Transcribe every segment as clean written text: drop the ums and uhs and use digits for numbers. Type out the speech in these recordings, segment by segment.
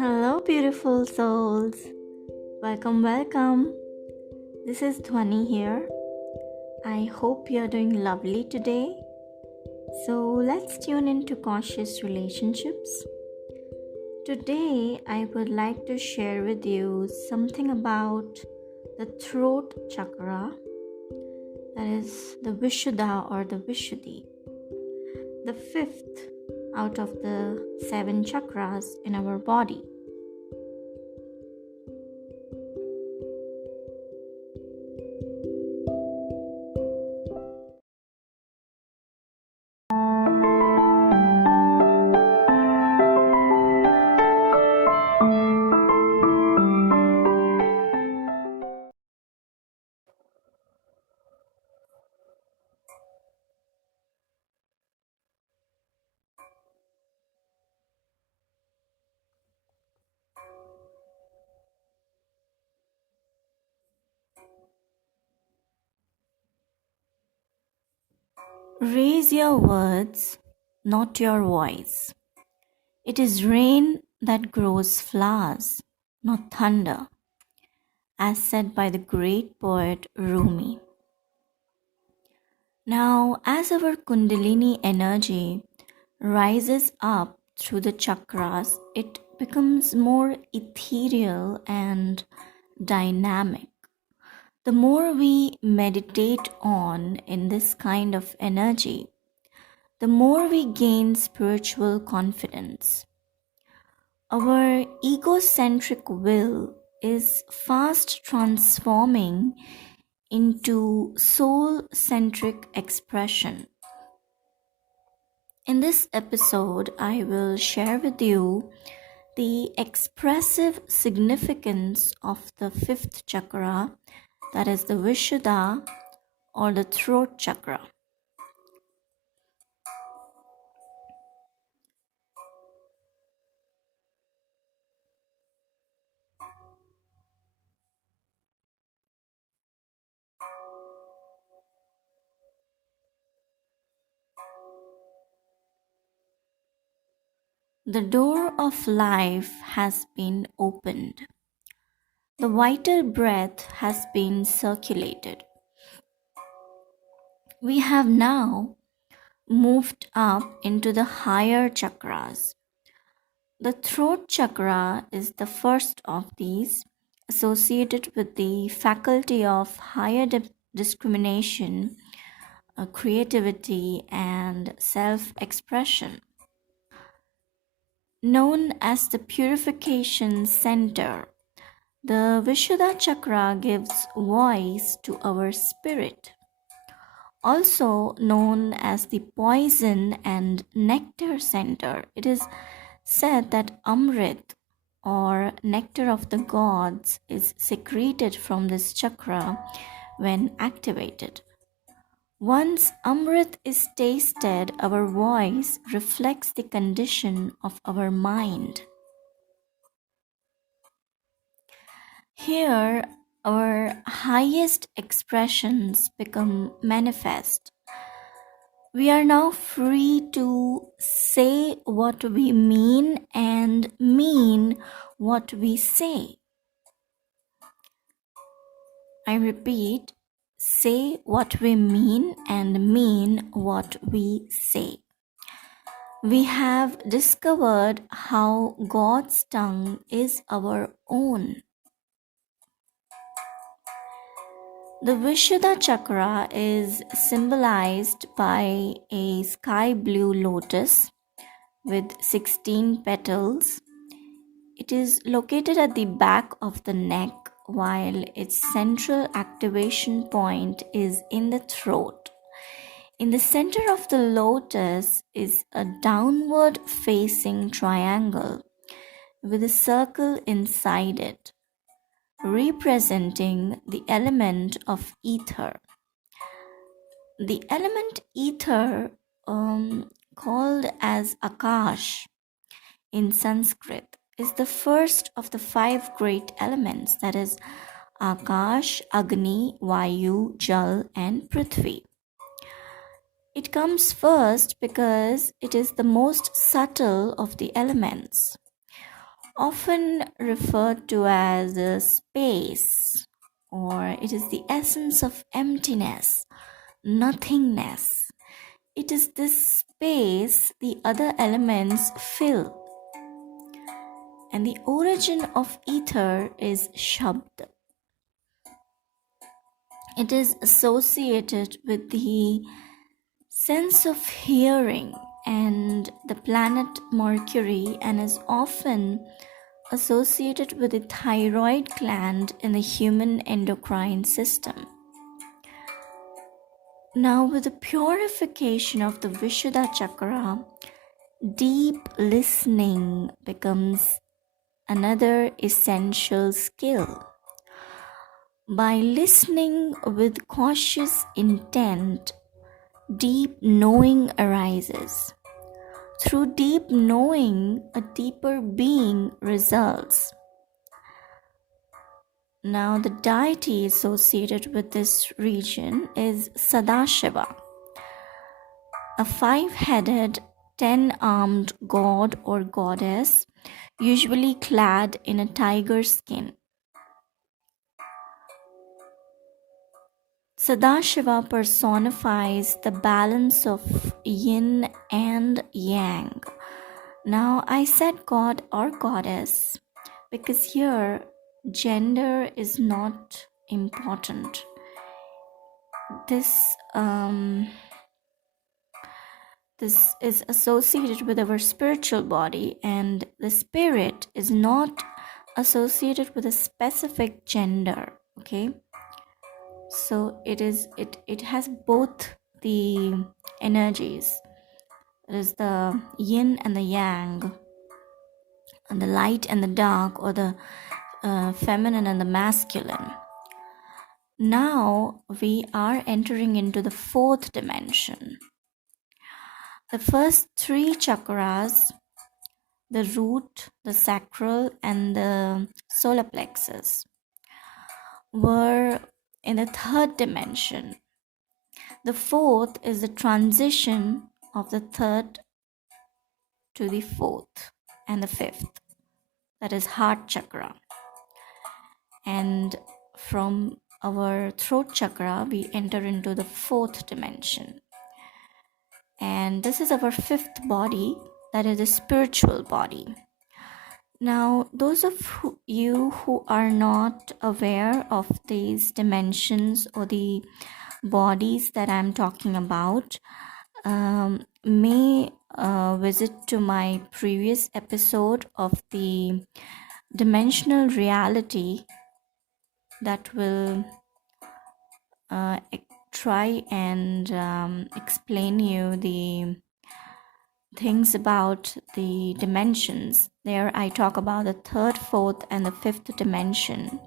Hello, beautiful souls. Welcome, welcome. This is Dhwani here. I hope you're doing lovely today. So, let's tune into Conscious Relationships. Today, I would like to share with you something about the throat chakra, that is the Vishuddha or the Vishuddhi, the fifth out of the 7 chakras in our body. Raise your words, not your voice. It is rain that grows flowers, not thunder, as said by the great poet Rumi. Now, as our Kundalini energy rises up through the chakras, it becomes more ethereal and dynamic. The more we meditate on in this kind of energy, the more we gain spiritual confidence. Our egocentric will is fast transforming into soul-centric expression. In this episode, I will share with you the expressive significance of the fifth chakra, that is the Vishuddha or the throat chakra. The door of life has been opened. The vital breath has been circulated. We have now moved up into the higher chakras. The throat chakra is the first of these, associated with the faculty of higher discrimination, creativity, and self expression. Known as the purification center, the Vishuddha chakra gives voice to our spirit. Also known as the poison and nectar center, it is said that Amrit or nectar of the gods is secreted from this chakra when activated. Once Amrit is tasted, our voice reflects the condition of our mind. Here, our highest expressions become manifest. We are now free to say what we mean and mean what we say. I repeat, say what we mean and mean what we say. We have discovered how God's tongue is our own. The Vishuddha chakra is symbolized by a sky blue lotus with 16 petals. It is located at the back of the neck, while its central activation point is in the throat. In the center of the lotus is a downward facing triangle with a circle inside it, representing the element of ether. The element ether, called as Akash in Sanskrit, is the first of the 5 great elements, that is Akash, Agni, Vayu, Jal, and Prithvi. It comes first because it is the most subtle of the elements. often referred to as a space, or it is the essence of emptiness, nothingness. It is this space the other elements fill, and the origin of ether is Shabd. It is associated with the sense of hearing and the planet Mercury, and is often associated with the thyroid gland in the human endocrine system. Now, with the purification of the Vishuddha chakra, deep listening becomes another essential skill. By listening with cautious intent, deep knowing arises. Through deep knowing, a deeper being results. Now, the deity associated with this region is Sadashiva, a 5-headed, 10-armed god or goddess, usually clad in a tiger skin. Sadashiva personifies the balance of yin and yang. Now, I said god or goddess because here gender is not important. This is associated with our spiritual body, and the spirit is not associated with a specific gender. Okay, so it has both the energies. It is the yin and the yang, and the light and the dark, or the feminine and the masculine. Now we are entering into the 4th dimension. The first 3 chakras, the root, the sacral, and the solar plexus, were in the 3rd dimension. The 4th is the transition of the 3rd to the 4th and the 5th, that is heart chakra. And from our throat chakra, we enter into the 4th dimension. And this is our 5th body, that is the spiritual body. Now, those of you who are not aware of these dimensions or the bodies that I'm talking about, may visit to my previous episode of the dimensional reality that will try and explain you the things about the dimensions. There I talk about the 3rd, 4th, and the 5th dimension.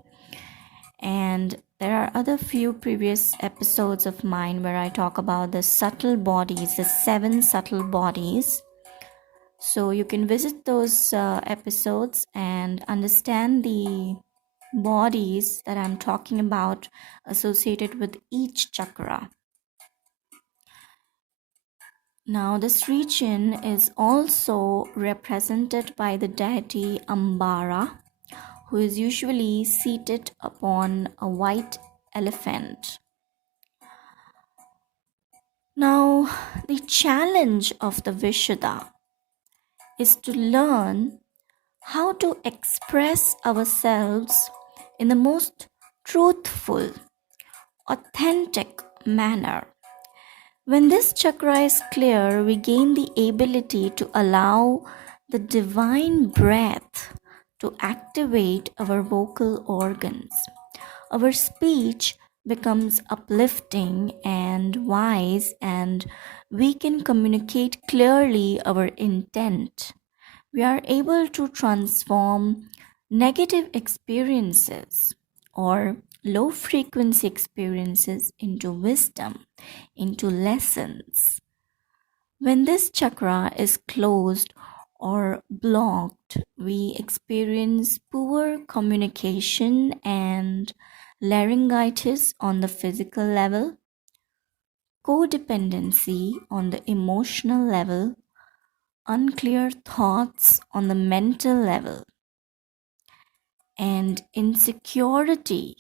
And there are other few previous episodes of mine where I talk about the subtle bodies, the 7 subtle bodies. So you can visit those episodes and understand the bodies that I'm talking about associated with each chakra. Now, this region is also represented by the deity Ambara, who is usually seated upon a white elephant. Now, the challenge of the Vishuddha is to learn how to express ourselves in the most truthful, authentic manner. When this chakra is clear, we gain the ability to allow the divine breath to activate our vocal organs. Our speech becomes uplifting and wise, and we can communicate clearly our intent. We are able to transform negative experiences or low frequency experiences into wisdom, into lessons. When this chakra is closed or blocked, we experience poor communication and laryngitis on the physical level, codependency on the emotional level, unclear thoughts on the mental level. and insecurity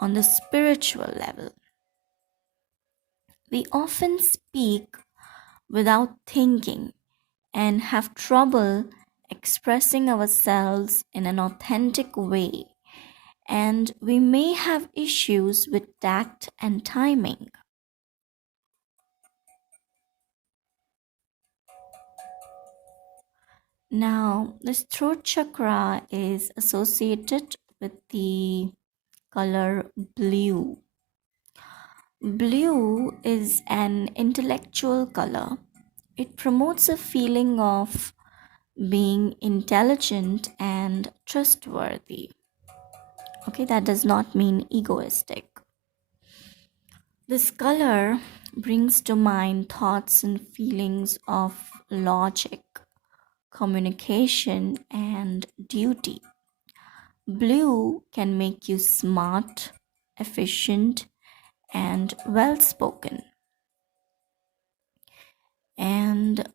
on the spiritual level. We often speak without thinking and have trouble expressing ourselves in an authentic way, and we may have issues with tact and timing. Now, this throat chakra is associated with the color blue. Blue is an intellectual color. It promotes a feeling of being intelligent and trustworthy. Okay, that does not mean egoistic. This color brings to mind thoughts and feelings of logic, communication, and duty. Blue can make you smart, efficient, and well spoken. And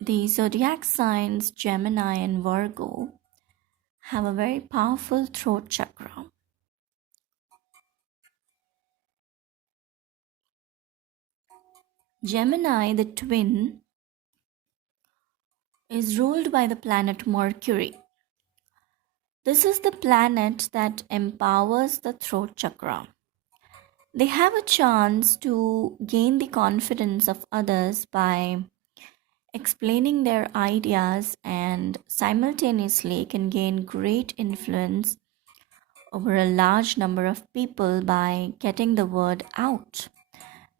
the zodiac signs Gemini and Virgo have a very powerful throat chakra. Gemini, the twin, is ruled by the planet Mercury. This is the planet that empowers the throat chakra. They have a chance to gain the confidence of others by explaining their ideas and simultaneously can gain great influence over a large number of people by getting the word out.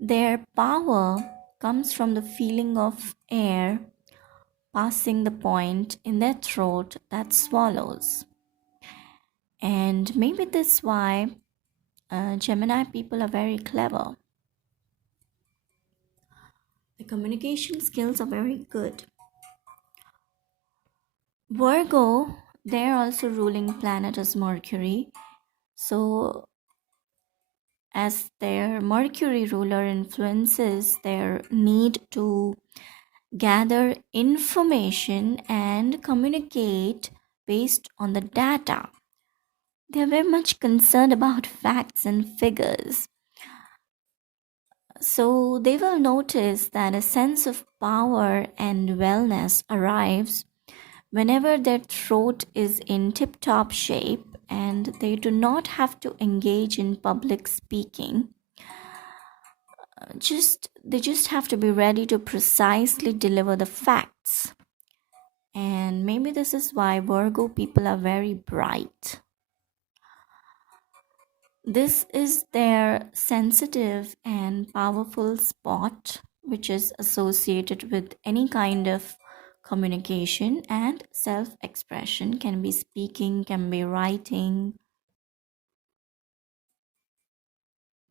Their power comes from the feeling of air passing the point in their throat that swallows. And maybe that's why Gemini people are very clever. The communication skills are very good. Virgo, they're also ruling planet is Mercury. So, as their Mercury ruler influences their need to gather information and communicate based on the data. They are very much concerned about facts and figures. So they will notice that a sense of power and wellness arrives whenever their throat is in tip top shape and they do not have to engage in public speaking. They just have to be ready to precisely deliver the facts. And maybe this is why Virgo people are very bright. This is their sensitive and powerful spot, which is associated with any kind of communication and self expression. Can be speaking, can be writing,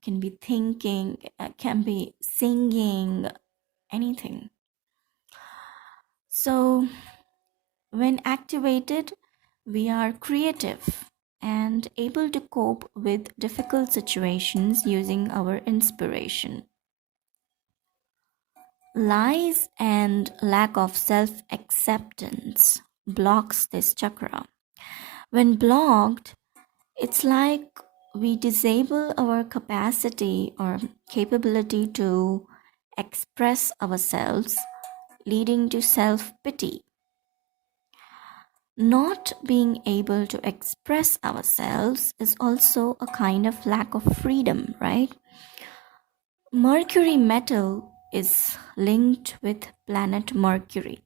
can be thinking, can be singing, anything. So, when activated, we are creative and able to cope with difficult situations using our inspiration. Lies and lack of self acceptance blocks this chakra. When blocked, it's like we disable our capacity or capability to express ourselves, leading to self pity. Not being able to express ourselves is also a kind of lack of freedom, right? Mercury metal is linked with planet Mercury,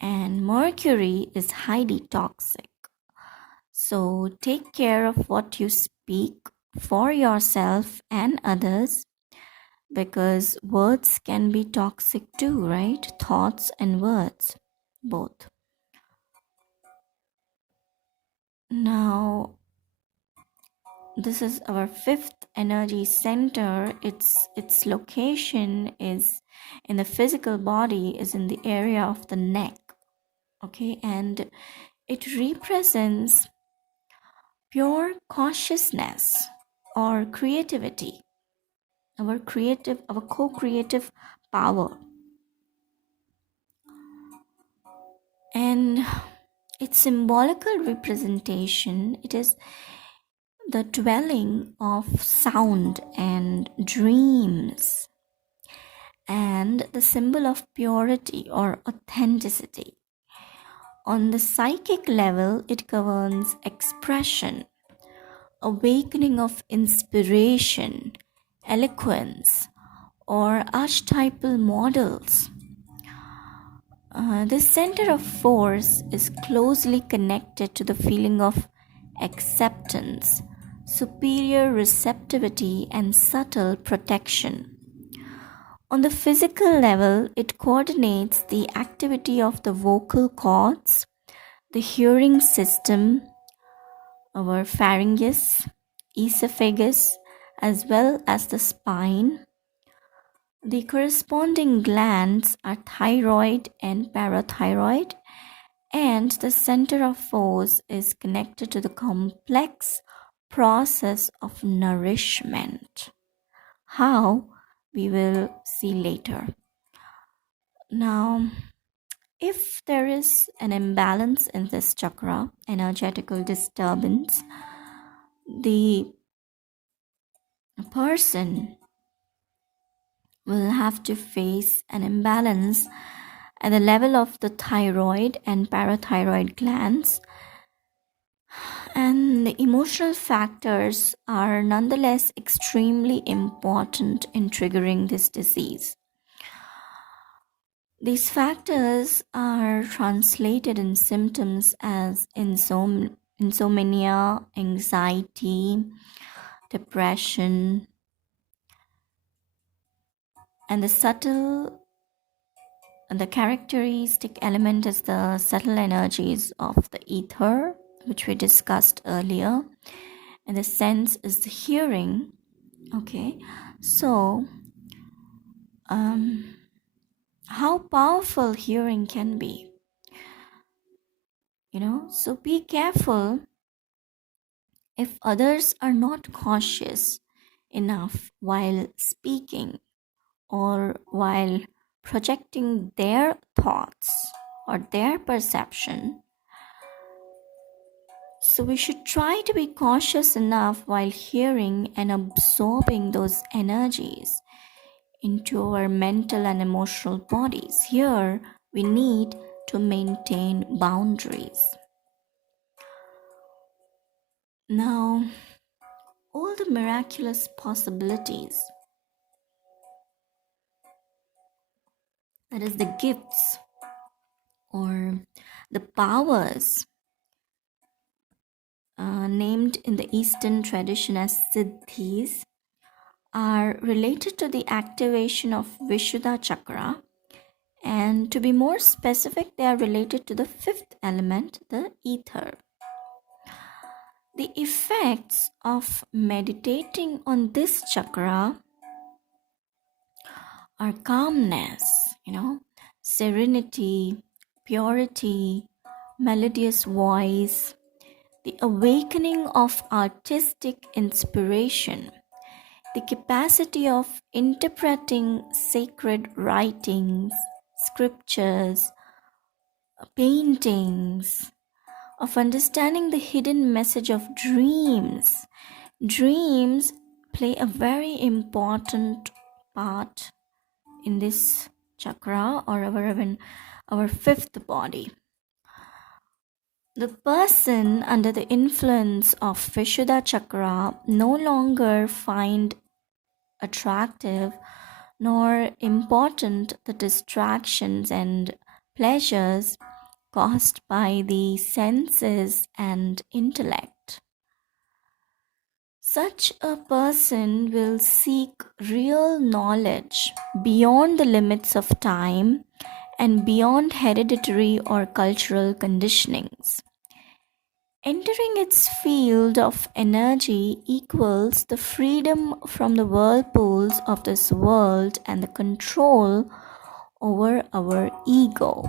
and Mercury is highly toxic. So take care of what you speak for yourself and others because words can be toxic too, right? Thoughts and words, both. Now, this is our fifth energy center. Its location is in the physical body, is in the area of the neck. Okay, and it represents pure consciousness or creativity, our co-creative power. And its symbolical representation, it is the dwelling of sound and dreams, and the symbol of purity or authenticity. On the psychic level, it governs expression, awakening of inspiration, eloquence, or archetypal models. This center of force is closely connected to the feeling of acceptance, superior receptivity, and subtle protection. On the physical level, it coordinates the activity of the vocal cords, the hearing system, our pharynx, esophagus, as well as the spine. The corresponding glands are thyroid and parathyroid, and the center of force is connected to the complex process of nourishment. How? We will see later. Now, if there is an imbalance in this chakra, energetical disturbance, the person will have to face an imbalance at the level of the thyroid and parathyroid glands, and the emotional factors are nonetheless extremely important in triggering this disease. These factors are translated in symptoms as insomnia, anxiety, depression, and the characteristic element is the subtle energies of the ether, which we discussed earlier, and the sense is the hearing. Okay, so how powerful hearing can be, so be careful if others are not cautious enough while speaking or while projecting their thoughts or their perception. So we should try to be cautious enough while hearing and absorbing those energies into our mental and emotional bodies. Here we need to maintain boundaries. Now, all the miraculous possibilities, that is, the gifts or the powers named in the Eastern tradition as siddhis, are related to the activation of Vishuddha chakra, and to be more specific, they are related to the fifth element, the ether. The effects of meditating on this chakra are calmness, serenity, purity, melodious voice, the awakening of artistic inspiration, the capacity of interpreting sacred writings, scriptures, paintings, of understanding the hidden message of dreams. Dreams play a very important part in this chakra or our fifth body. The person under the influence of Vishuddha chakra no longer find attractive nor important the distractions and pleasures caused by the senses and intellect. Such a person will seek real knowledge beyond the limits of time and beyond hereditary or cultural conditionings. Entering its field of energy equals the freedom from the whirlpools of this world and the control over our ego.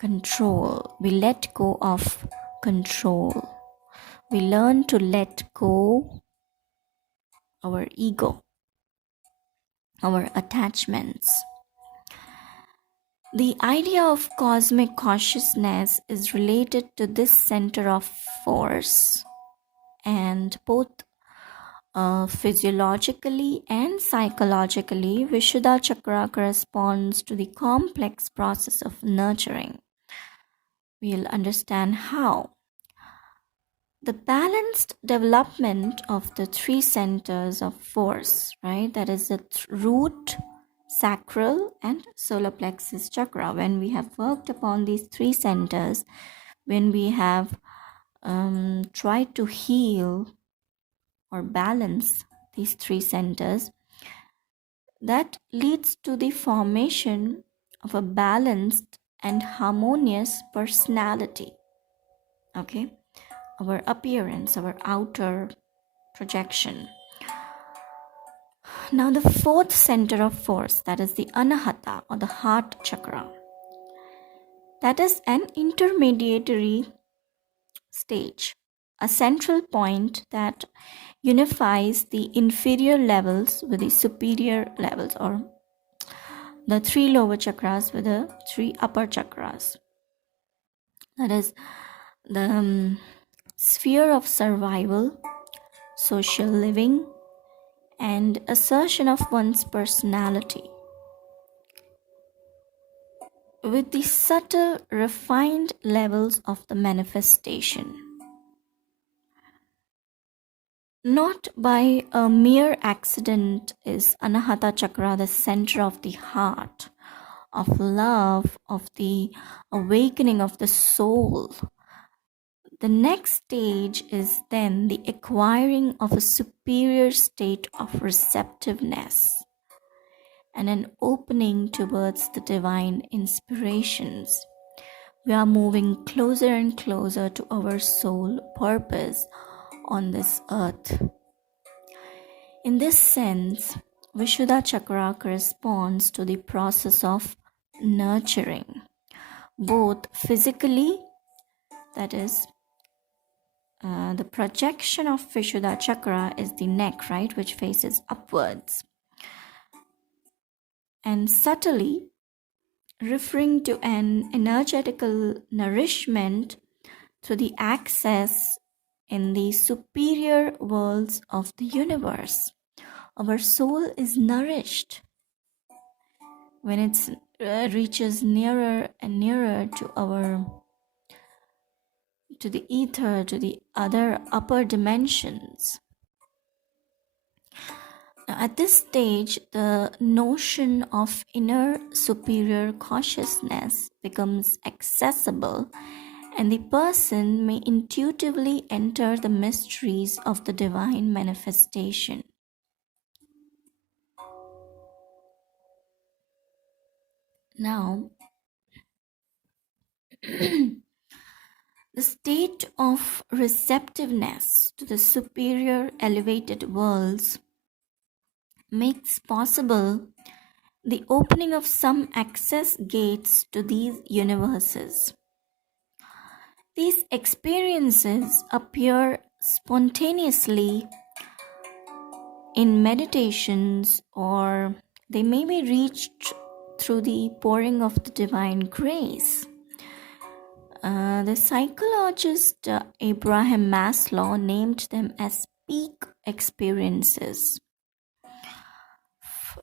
Control. We let go of control. We learn to let go our ego, our attachments. The idea of cosmic consciousness is related to this center of force, and both physiologically and psychologically, Vishuddha chakra corresponds to the complex process of nurturing. We'll understand how. The balanced development of the three centers of force, right? That is the root, sacral, and solar plexus chakra. When we have worked upon these three centers, when we have tried to heal or balance these three centers, that leads to the formation of a balanced and harmonious personality. Okay, our appearance, our outer projection. Now, the fourth center of force, that is the Anahata or the heart chakra, that is an intermediary stage, a central point that unifies the inferior levels with the superior levels, or the three lower chakras with the three upper chakras. That is the sphere of survival, social living, and assertion of one's personality. With the subtle, refined levels of the manifestation. Not by a mere accident is Anahata Chakra the center of the heart, of love, of the awakening of the soul. The next stage is then the acquiring of a superior state of receptiveness and an opening towards the divine inspirations. We are moving closer and closer to our soul purpose on this earth. In this sense, Vishuddha Chakra corresponds to the process of nurturing, both physically, that is, the projection of Vishuddha Chakra is the neck, right, which faces upwards, and subtly referring to an energetical nourishment through the access in the superior worlds of the universe. Our soul is nourished when it reaches nearer and nearer to the ether, to the other upper dimensions. Now, at this stage, the notion of inner superior consciousness becomes accessible, and the person may intuitively enter the mysteries of the divine manifestation. Now, the state of receptiveness to the superior elevated worlds makes possible the opening of some access gates to these universes. These experiences appear spontaneously in meditations, or they may be reached through the pouring of the divine grace. The psychologist Abraham Maslow named them as peak experiences.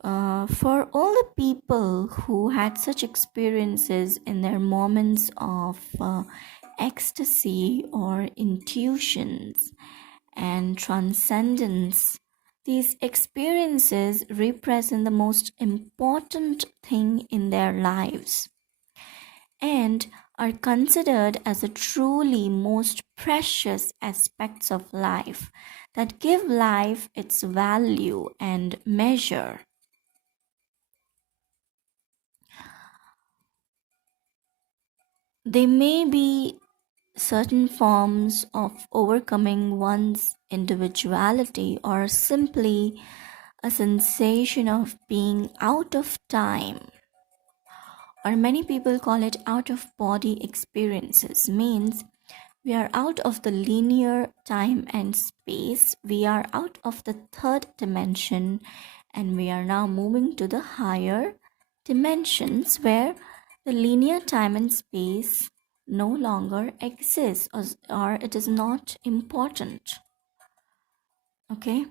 For all the people who had such experiences in their moments of ecstasy or intuitions and transcendence, these experiences represent the most important thing in their lives and are considered as the truly most precious aspects of life that give life its value and measure. They may be certain forms of overcoming one's individuality, or simply a sensation of being out of time, or many people call it out of body experiences. Means we are out of the linear time and space, we are out of the third dimension, and we are now moving to the higher dimensions where The linear time and space no longer exists, or it is not important. Okay?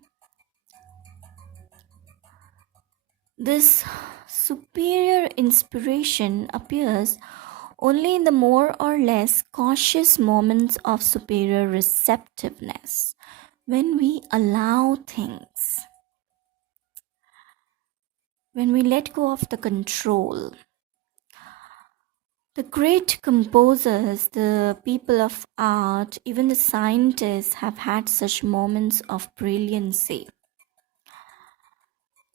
This superior inspiration appears only in the more or less cautious moments of superior receptiveness, when we allow things, when we let go of the control. The great composers, the people of art, even the scientists have had such moments of brilliancy.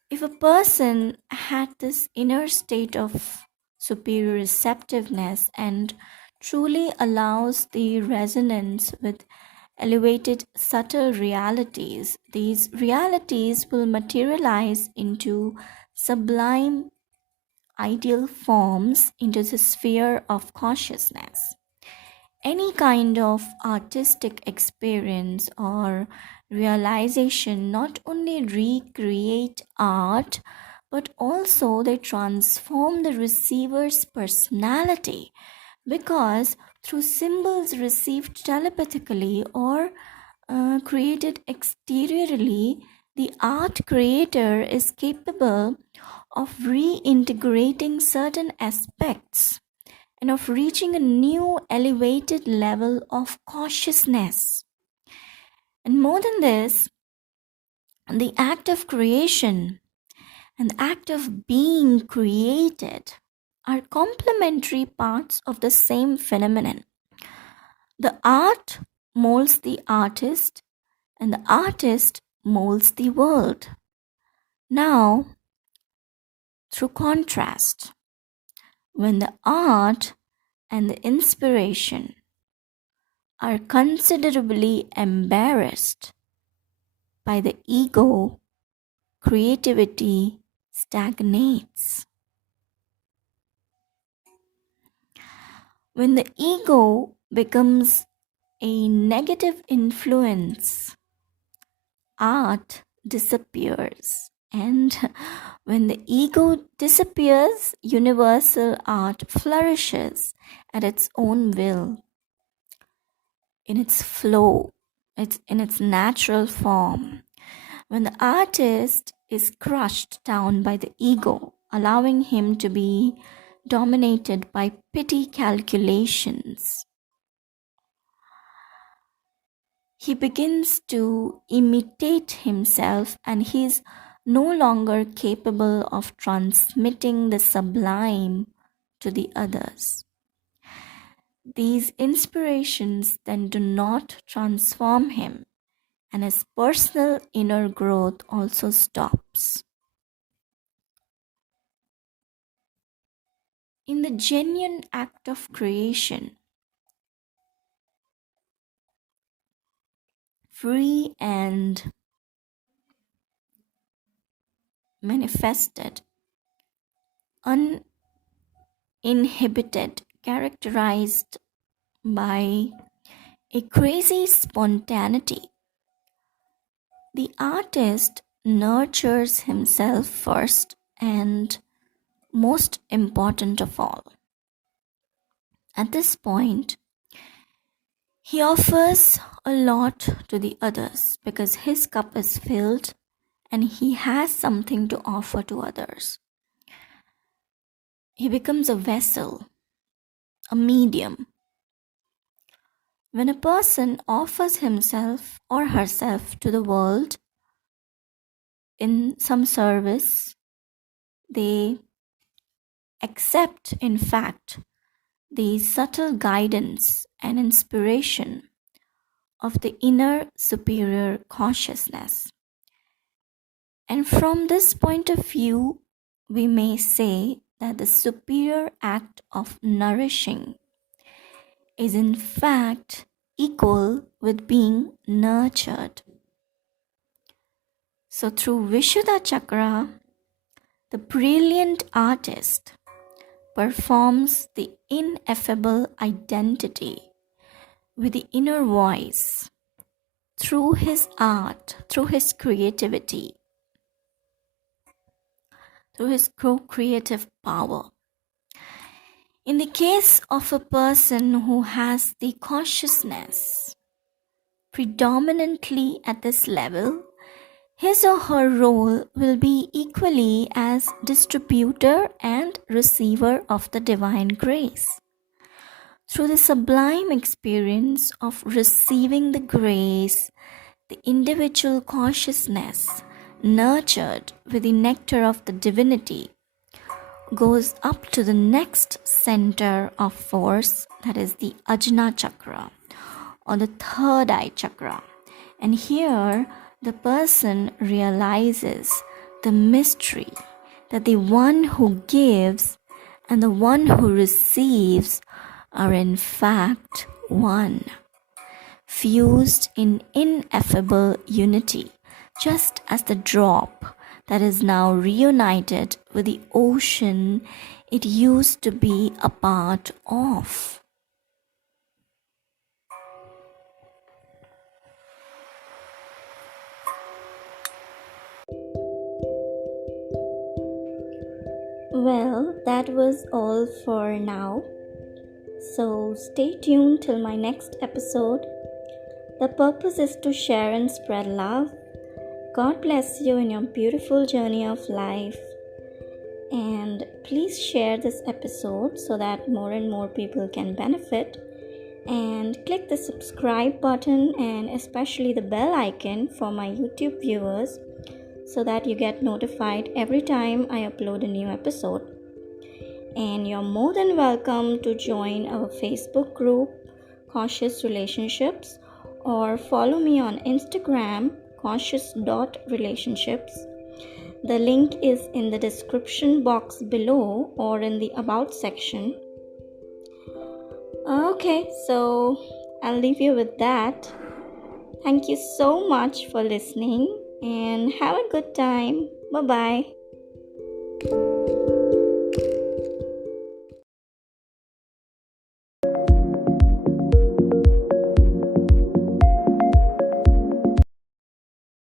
If a person had this inner state of superior receptiveness and truly allows the resonance with elevated subtle realities, these realities will materialize into sublime ideal forms, into the sphere of consciousness. Any kind of artistic experience or realization not only recreate art, but also they transform the receiver's personality, because through symbols received telepathically or created exteriorly, the art creator is capable of reintegrating certain aspects and of reaching a new elevated level of consciousness. And more than this, the act of creation and the act of being created are complementary parts of the same phenomenon. The art molds the artist, and the artist molds the world. Now, through contrast, when the art and the inspiration are considerably embarrassed by the ego, creativity stagnates. When the ego becomes a negative influence, art disappears. And when the ego disappears, universal art flourishes at its own will, in its flow, it's in its natural form. When the artist is crushed down by the ego, allowing him to be dominated by petty calculations, he begins to imitate himself, and he is no longer capable of transmitting the sublime to the others. These inspirations then do not transform him, and his personal inner growth also stops. In the genuine act of creation, free and manifested, uninhibited, characterized by a crazy spontaneity, the artist nurtures himself first and most important of all. At this point, he offers a lot to the others because his cup is filled and he has something to offer to others. He becomes a vessel, a medium. When a person offers himself or herself to the world in some service, they accept, in fact, the subtle guidance and inspiration of the inner superior consciousness. And from this point of view, we may say that the superior act of nourishing is in fact equal with being nurtured. So through Vishuddha chakra, the brilliant artist performs the ineffable identity with the inner voice through his art, through his creativity, through his creative power. In the case of a person who has the consciousness predominantly at this level, his or her role will be equally as distributor and receiver of the divine grace. Through the sublime experience of receiving the grace, the individual consciousness, nurtured with the nectar of the divinity, goes up to the next center of force, that is the Ajna chakra or the third eye chakra. And here the person realizes the mystery that the one who gives and the one who receives are in fact one, fused in ineffable unity, just as the drop that is now reunited with the ocean it used to be a part of. Well, that was all for now. So stay tuned till my next episode. The purpose is to share and spread love. God bless you in your beautiful journey of life. And please share this episode so that more and more people can benefit. And click the subscribe button and especially the bell icon for my YouTube viewers so that you get notified every time I upload a new episode. And you're more than welcome to join our Facebook group, Conscious.Relationships, or follow me on Instagram, Conscious.Relationships. The link is in the description box below or in the About section. Okay, so I'll leave you with that. Thank you so much for listening and have a good time. Bye-bye.